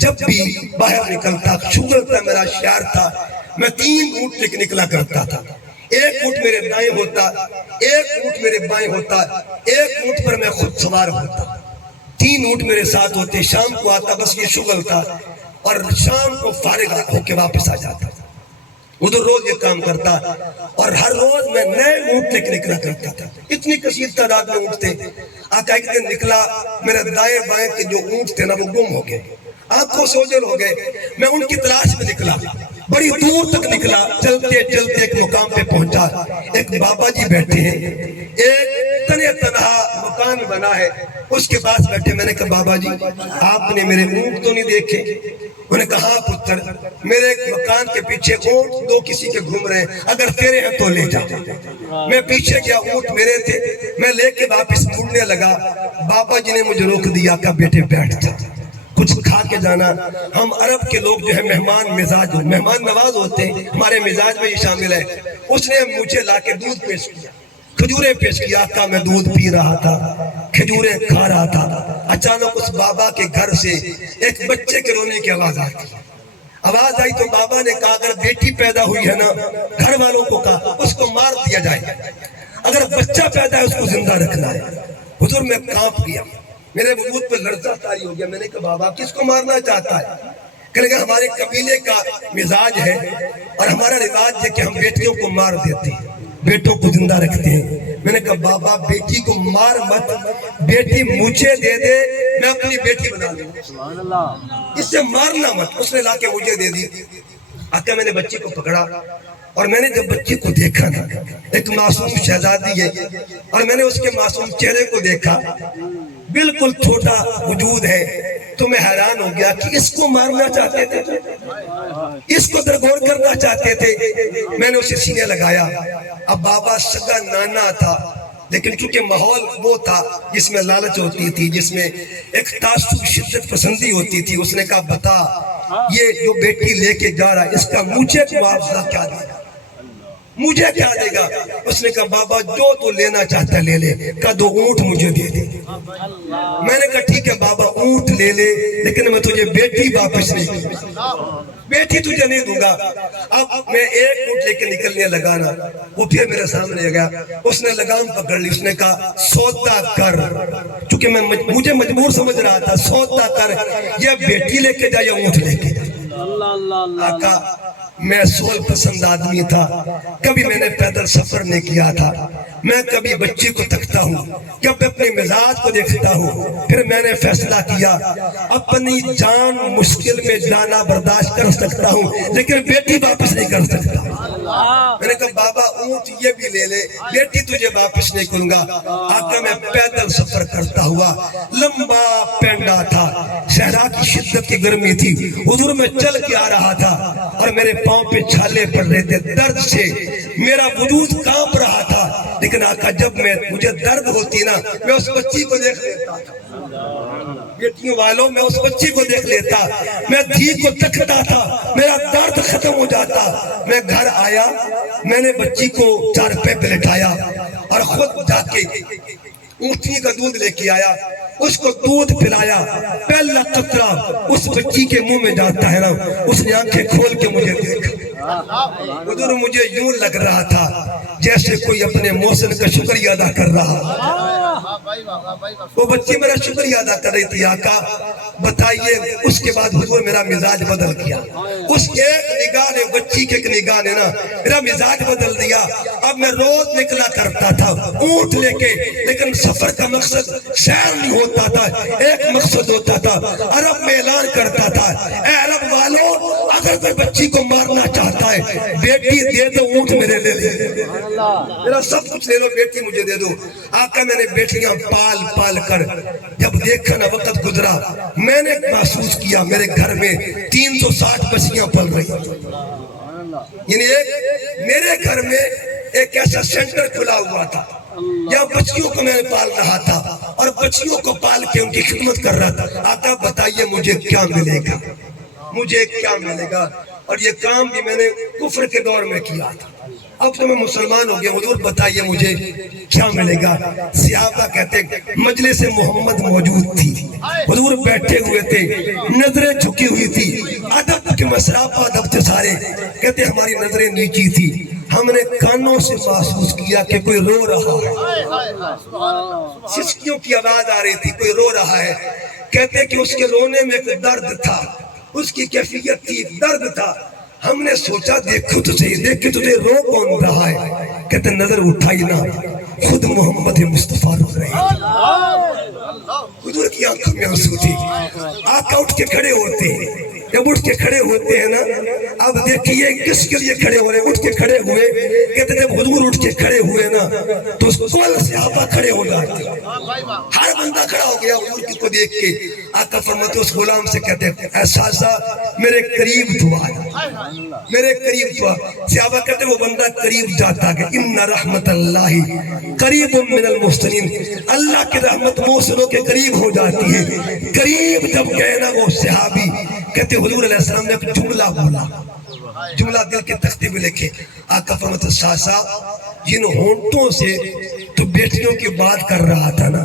جب بھی باہر نکلتا شغل کا میرا شعار تھا، میں 3 اونٹ لے کے نکلا کرتا تھا، ایک اونٹ میرے دائیں ہوتا، ایک اونٹ میرے بائیں ہوتا، ایک اونٹ پر میں خود سوار ہوتا، 3 اونٹ میرے ساتھ ہوتے۔ شام کو آتا، بس یہ شغل تھا، اور شام کو فارغ ہو کے واپس آ جاتا، ادھر روز یہ کام کرتا، اور ہر روز میں نئے اونٹ لے کے نکلا کرتا تھا، اتنی کثیر تعداد میں اونٹ تھے۔ آقا ایک دن نکلا، میرے دائیں بائیں کے جو اونٹ تھے نا وہ گم ہو گئے، آنکھوں سے اوجھل ہو گئے۔ میں ان کی تلاش میں نکلا، بڑی دور تک نکلا، چلتے چلتے ایک مقام پہ پہنچا، ایک بابا جی بیٹھے ہیں، ایک تنہا تنہا مکان بنا ہے، اس کے پاس بیٹھے۔ میں نے کہا بابا جی آپ نے میرے اونٹ تو نہیں دیکھے؟ انہوں نے کہا ہاں پتر، میرے مکان کے پیچھے اونٹ 2 کسی کے گھوم رہے ہیں، اگر تیرے ہیں تو لے جا۔ میں پیچھے گیا، اونٹ میرے تھے، میں لے کے واپس مڑنے لگا، بابا جی نے مجھے روک دیا کہ بیٹے بیٹھ جا، کچھ کھا کے جانا. ہم عرب کے لوگ جو ہے مہمان نواز ہوتے ہیں، ہمارے مزاج میں یہ شامل ہے. اس نے مجھے لا کے دودھ پیش کیا، کھجوریں پیش کیا. آقا میں دودھ پی رہا تھا، کھجوریں کھا رہا تھا. اچانک اس بابا کے گھر سے ایک بچے کے رونے کی آواز آئی تو بابا نے کہا اگر بیٹی پیدا ہوئی ہے نا، گھر والوں کو کہا اس کو مار دیا جائے، اگر بچہ پیدا ہے اس کو زندہ رکھنا ہے. حضور میں کانپ گیا، میرے وجود پہ لرزہ طاری ہو گیا. میں نے کہا بابا کس کو مارنا چاہتا ہے؟ کہنے لگا ہمارے قبیلے کا مزاج ہے اور ہمارا رواج ہے کہ ہم بیٹیوں کو مار دیتے ہیں، بیٹوں کو زندہ رکھتے ہیں. میں نے کہا بابا بیٹی کو مار مت، بیٹی مجھے دے دے، میں اپنی بیٹی بنا لوں، اس سے مارنا مت. اس نے لا کے مجھے دے دی. آقا میں نے بچی کو پکڑا اور میں نے جب بچی کو دیکھا نا، ایک معصوم شہزادی ہے، اور میں نے اس کے معصوم چہرے کو دیکھا، بالکل چھوٹا وجود ہے، تو میں حیران ہو گیا کہ اس کو مارنا چاہتے تھے، اس کو درگور کرنا چاہتے تھے. میں نے اسے سینے لگایا. اب بابا سگا نانا تھا، لیکن چونکہ ماحول وہ تھا جس میں لالچ ہوتی تھی، جس میں ایک تعصب شدت پسندی ہوتی تھی. اس نے کہا بتا یہ جو بیٹی لے کے جا رہا ہے اس کا مجھے معاوضہ کیا دے گا، مجھے کیا دے گا؟ اس نے کہا بابا جو تو لینا چاہتا ہے لے لے. کہا 2 اونٹ مجھے دے دے. میں نے کہا ٹھیک ہے بابا اونٹ لے لے، لیکن میں تجھے بیٹی واپس نہیں دوں گا، بیٹی تجھے نہیں دوں گا. اب میں 1 اونٹ لے کے نکلنے لگا نا، وہ پھر میرے سامنے گیا. اس نے لگام پکڑ لی. اس نے کہا سودا کر، چونکہ مجھے مجبور سمجھ رہا تھا. سودا کر، یہ بیٹی لے کے جا یا اونٹ لے کے جا. آقا میں سول پسند آدمی تھا، کبھی میں نے پیدل سفر نہیں کیا تھا. میں کبھی بچی کو تکتا ہوں، جب اپنے مزاج کو دیکھتا ہوں، پھر میں نے فیصلہ کیا اپنی جان مشکل میں جانا برداشت کر سکتا ہوں، لیکن بیٹی واپس نہیں کر سکتا. میں نے کہا بابا اونٹ یہ بھی لے لے، بیٹی تجھے واپس نہیں کروں گا. آقا میں پیدل سفر کرتا ہوا، لمبا پینڈا تھا، صحرا کی شدت کی گرمی تھی. حضور میں چل کے آ رہا تھا اور میرے پاؤں پہ چھالے پڑ رہے تھے، درد سے میرا وجود کانپ رہا تھا. لیکن آقا جب مجھے درد ہوتی نا، میں اس بچی کو دیکھ لیتا تھا. بیٹیوں والوں میں اس بچی کو دیکھ لیتا، میں دھی کو تکتا تھا، میرا درد ختم ہو جاتا. میں گھر آیا، میں نے بچی کو چارپے پہ لٹایا اور خود جا کے اونٹنی کا دودھ لے کے آیا، اس کو دودھ پلایا. پہلا قطرہ اس بچی کے منہ میں جاتا ہے نا، اس نے آنکھیں کھول کے مجھے دیکھا. حضور مجھے یوں لگ رہا تھا جیسے کوئی اپنے محسن کا شکریہ ادا کر رہا. وہ بچی میرا شکریہ ادا کر رہی تھی. آقا بتائیے اس کے بعد حضور میرا مزاج بدل گیا. اس ایک نگاہ نے، بچی کے ایک نگاہ نے نا میرا مزاج بدل دیا. اب میں روز نکلا کرتا تھا اونٹ لے کے، لیکن سفر کا مقصد سیر نہیں ہوتا تھا، ایک مقصد ہوتا تھا. عرب میں اعلان کرتا تھا اے عرب والوں، اگر کوئی بچی کو مارنا چاہتا ہے بیٹی دے دو، اونٹ میرے لے لے، میرا سب کچھ لے لو، بیٹی مجھے دے دو. آقا میں نے بیٹیاں پال پال کر جب دیکھا نا وقت گزرا، میں نے محسوس کیا میرے گھر میں 360 بچیاں پل رہی. یعنی میرے گھر میں ایک ایسا سینٹر کھلا ہوا تھا جہاں بچیوں کو میں پال رہا تھا اور بچیوں کو پال کے ان کی خدمت کر رہا تھا. آقا بتائیے مجھے کیا ملے گا، مجھے کیا ملے گا؟ اور یہ کام بھی میں نے کفر کے دور میں کیا تھا. اب تو میں مسلمان ہو گیا. حضور بتائیے مجھے کیا ملے گا؟ صحابہ کہتے مجلس محمد موجود تھی، حضور بیٹھے ہوئے تھے، نظریں جھکی ہوئی تھی، ادب کے مسراپا ادب تھے سارے. کہتے ہماری نظریں نیچی تھی، ہم نے کانوں سے محسوس کیا کہ کوئی رو رہا ہے، سسکیوں کی آواز آ رہی تھی، کوئی رو رہا ہے. کہتے کہ اس کے رونے میں ایک درد تھا، اس کی کیفیت تھی، درد تھا. ہم نے سوچا دیکھو تجھے، دیکھو تجھے رو کون رہا ہے؟ کہتے نظر اٹھائی نا، خود محمد مصطفیٰ رو رہے ہیں. حضور کی آنکھوں میں آنسو تھی. آقا اٹھ کے کھڑے ہوتے ہیں. جب اٹھ کے کھڑے ہوتے ہیں نا، اب دیکھیے کس کے لیے کھڑے ہو رہے ہیں. اٹھ کے کھڑے ہوئے، کہتے جب حضور اٹھ کے کھڑے ہوئے نا تو کل صحابہ کھڑے ہو جاتے، ہر بندہ کھڑا ہو گیا حضور کو دیکھ کے. آقا فرماتے اس غلام سے کہتے اے سازا میرے قریب تو آ. میرے قریب تو صحابہ کہتے وہ بندہ قریب جاتا کہ ان رحمت اللہ قریب من المحسنین، اللہ کی رحمت محسنوں کے قریب ہو جاتی ہے۔ قریب جب گئے نا وہ صحابی، کہتے حضور علیہ السلام نے ایک جملہ بولا، جملہ دل کے تختے پہ لکھے، آقا فرماتے ساسا جن ہونٹوں سے تو بیٹیوں کی بات کر رہا تھا نا،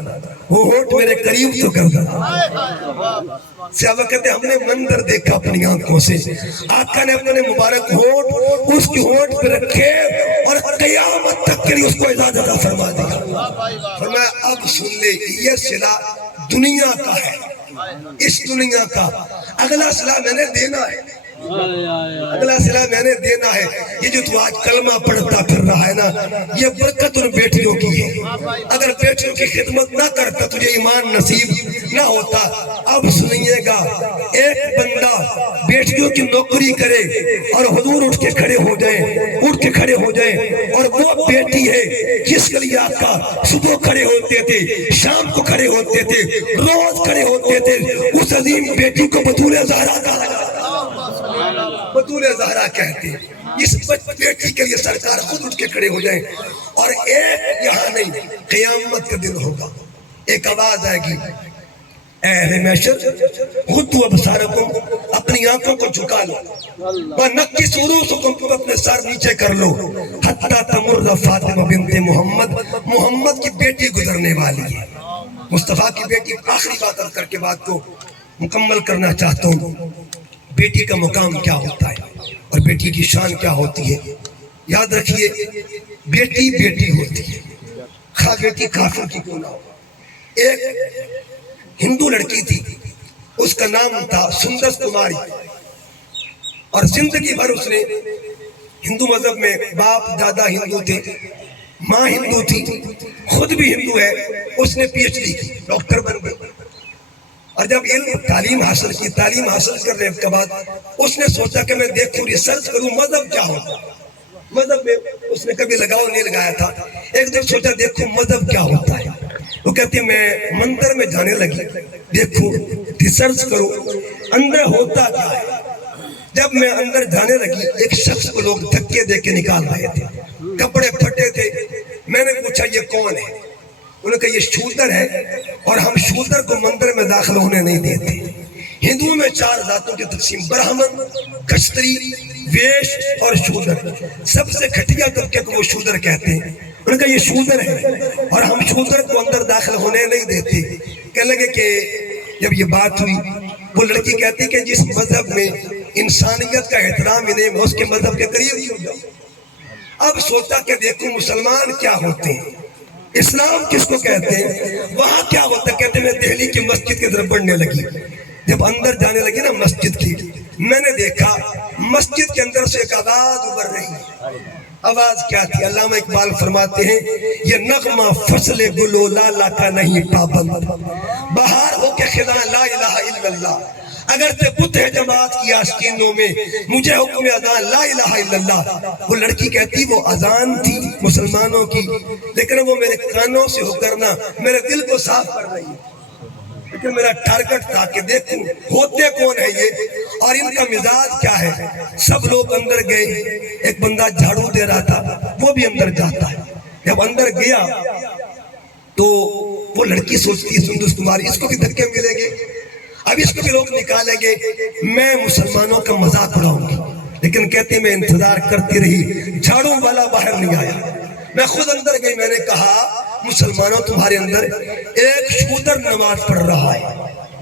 وہ ہونٹ میرے قریب تو کر رہا۔ صحابہ کہتے ہم نے منظر دیکھا اپنی آنکھوں سے، آقا نے اپنے مبارک ہونٹ اس کی ہونٹ پہ رکھے اور قیامت تک کے لیے اس کو اجازت عطا فرما دیا۔ فرمایا اب سن لے، یہ صلہ دنیا کا ہے، اس دنیا کا، اگلا صلہ میں نے دینا ہے، اگلا صلہ میں نے دینا ہے۔ یہ جو تو آج کلمہ پڑھتا پھر رہا ہے نا، یہ برکت ان بیٹیوں کی ہے۔ اگر بیٹیوں کی خدمت نہ کرتا تجھے ایمان نصیب نہ ہوتا۔ اب سنیے گا، ایک بندہ بیٹیوں کی نوکری کرے اور حضور اٹھ کے کھڑے ہو جائیں اور وہ بیٹی ہے جس کے لیے آقا صبح کھڑے ہوتے تھے، شام کو کھڑے ہوتے تھے، روز کھڑے ہوتے تھے، اس عظیم بیٹی کو بطول زہرا کہا جاتا ہے، بطول زہرا کہتے ہیں۔ اس بیٹی کے لیے سرکار خود اٹھ کے کھڑے ہو جائیں۔ اور ایک یہاں نہیں، قیامت کا دن ہوگا، ایک آواز آئے گی، اے اہل محشر غضوا ابصارکم، اپنی آنکھوں کو جھکا لو، وَنَكِّسُوا رُؤُوسَكُمْ، اپنے سر نیچے کر لو، حتیٰ تمر فاطمہ بنت محمد کی بیٹی گزرنے والی ہے۔ مصطفیٰ کی بیٹی، آخری بات کر کے بات کو مکمل کرنا چاہتا ہوں۔ بیٹی کا مقام کیا ہوتا ہے اور بیٹی کی شان کیا ہوتی ہے؟ یاد رکھیے، بیٹی بیٹی ہوتی ہے، خواہ بیٹی کافر کی کیوں نہ ہو۔ ایک ہندو لڑکی تھی، اس کا نام تھا سندس کماری، اور زندگی بھر اس نے ہندو مذہب میں، باپ دادا ہندو تھے، ماں ہندو تھی، خود بھی ہندو ہے، اس نے پی ایچ ڈی کی، ڈاکٹر بن گئی۔ اور جب علم تعلیم حاصل کی، تعلیم حاصل کرنے کے بعد اس نے سوچا کہ میں دیکھوں، ریسرچ کروں مذہب کیا ہوتا ہے۔ مذہب میں اس نے کبھی لگاؤ نہیں لگایا تھا، ایک دن سوچا دیکھوں مذہب کیا ہوتا ہے۔ وہ کہتی میں مندر میں جانے لگی، دیکھوں ریسرچ کروں اندر ہوتا کیا ہے۔ جب میں اندر جانے لگی، ایک شخص کو لوگ دھکے دے کے نکال رہے تھے، کپڑے پھٹے تھے۔ میں نے پوچھا یہ کون ہے؟ انہوں نے کہا یہ شودر ہے، اور ہم شودر کو مندر میں داخل ہونے نہیں دیتے۔ ہندوؤں میں 4 ذاتوں کی تقسیم، برہمن، کشتری، ویش اور شودر۔ سب سے گھٹیا طبقے کو وہ شودر کہتے ہیں۔ انہوں نے کہا یہ شودر ہے اور ہم شودر کو اندر داخل ہونے نہیں دیتے۔ کہنے لگے کہ جب یہ بات ہوئی، وہ لڑکی کہتی کہ جس مذہب میں انسانیت کا احترام ہی نہیں، میں اس کے مذہب کے قریب کیوں جاؤں۔ اب سوچا کہ دیکھوں مسلمان کیا ہوتے ہیں، اسلام کس کو کہتے ہیں، وہاں کیا ہوتا ہے۔ کہتے ہیں میں دہلی کی مسجد کی طرف بڑھنے لگی۔ جب اندر جانے لگی نا مسجد کی، میں نے دیکھا مسجد کے اندر سے ایک آواز ابھر رہی۔ آواز کیا تھی؟ علامہ اقبال فرماتے ہیں یہ نغمہ فصل گلو لالا کا نہیں پابند، بہار ہو کے خدا لا الہ الا اللہ، اگر تے بت ہے جماعت کی آستینوں میں، مجھے حکم اذان لا الہ الا اللہ۔ وہ لڑکی کہتی وہ اذان تھی مسلمانوں کی، لیکن وہ میرے کانوں سے ہو کرنا میرے دل کو صاف کر رہی ہے۔ لیکن میرا ٹارگٹ تھا کہ دیکھوں ہوتے کون ہے یہ اور ان کا مزاج کیا ہے۔ سب لوگ اندر گئے، ایک بندہ جھاڑو دے رہا تھا، وہ بھی اندر جاتا ہے۔ جب اندر گیا تو وہ لڑکی سوچتی ہے سندس کماری، اس کو بھی دھکے ملیں گے، اب اس کو بھی لوگ نکالیں گے، میں مسلمانوں کا مذاق اڑاؤں گی۔ لیکن کہتے میں انتظار کرتی رہی، جھاڑو والا باہر نہیں آیا۔ میں خود اندر گئی، میں نے کہا مسلمانوں تمہارے اندر ایک شودر نماز پڑھ رہا ہے،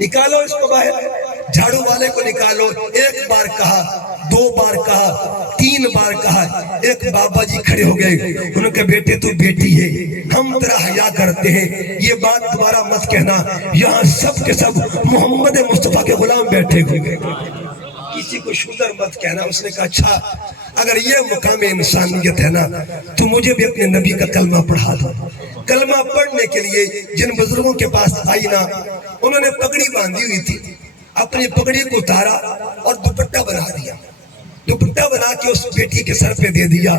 نکالو اس کو باہر۔ جھاڑو والے کو نکالو۔ ایک بار کہا، 2 بار کہا، 3 بار کہا۔ ایک بابا جی کھڑے ہو گئے، انہوں نے کہا بیٹے تو بیٹی ہے، ہم تیرا حیا کرتے ہیں، یہ بات دوبارہ مت کہنا، یہاں سب کے سب محمد مصطفیٰ کے غلام بیٹھے ہوئے، کسی کو شودر مت کہنا۔ اس نے کہا اچھا اگر یہ مقام انسانیت ہے نا تو مجھے بھی اپنے نبی کا کلمہ پڑھا دو۔ کلمہ پڑھنے کے لیے جن بزرگوں کے پاس آئی نا، انہوں نے پگڑی باندھی ہوئی تھی، اپنی پگڑی کو اتارا اور دوپٹہ بنا دیا، دوپٹہ بنا کے اس بیٹی کے سر پہ دے دیا۔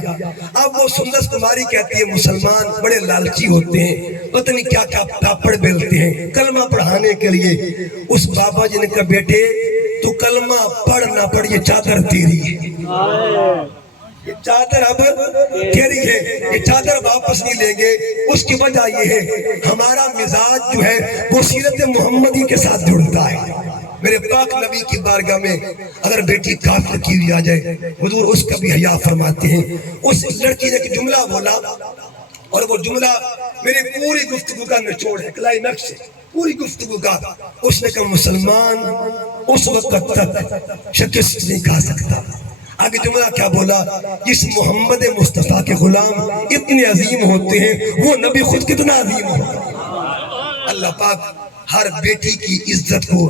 اب وہ سندس کماری کہتی ہے مسلمان بڑے لالچی ہوتے ہیں، پتہ نہیں کیا کیا پاپڑ بیلتے ہیں کلمہ پڑھانے کے لیے۔ اس بابا جی نے کہا بیٹے تو کلمہ پڑھ نہ پڑھ یہ چادر تیری ہے، یہ چادر اب تیری ہے، یہ چادر واپس نہیں لیں گے۔ اس کی وجہ یہ ہے ہمارا مزاج جو ہے وہ سیرت محمدی کے ساتھ جڑتا ہے۔ میرے پاک نبی کی بارگاہ میں اگر بیٹی کافر کی ہوئی آ جائے حضور اس کا بھی حیا فرماتے ہیں۔ اس لڑکی نے ایک جملہ بولا اور وہ جملہ میری پوری گفتگو کا نچوڑ ہے، کلائمیکس ہے پوری گفتگو کا۔ اس نے کہا مسلمان اس وقت تک شکست نہیں کھا سکتا۔ آگے جملہ کیا بولا؟ جس محمد مصطفیٰ کے غلام اتنے عظیم ہوتے ہیں وہ نبی خود کتنا عظیم ہوتا۔ اللہ پاک ہر بیٹی کی عزت کو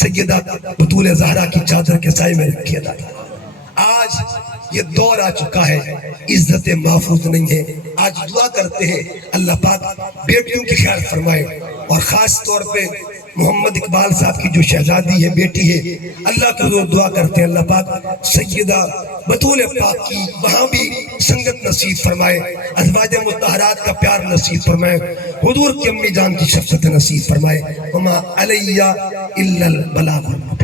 سیدہ بطول زہرا کی چادر کے سائے میں رکھے اللہ۔ آج یہ دور آ چکا ہے، عزت محفوظ نہیں ہے۔ آج دعا کرتے ہیں اللہ پاک بیٹیوں کی خیر فرمائے، اور خاص طور پہ محمد اقبال صاحب کی جو شہزادی ہے، بیٹی ہے، اللہ کے حضور دعا کرتے ہیں اللہ پاک سیدہ بطول پاک کی وہاں بھی سنگت نصیب فرمائے، ازواج مطہرات کا پیار نصیب فرمائے، حضور کی امی جان کی شفقت نصیب فرمائے۔ وما علیہ الا البلاغ المبین۔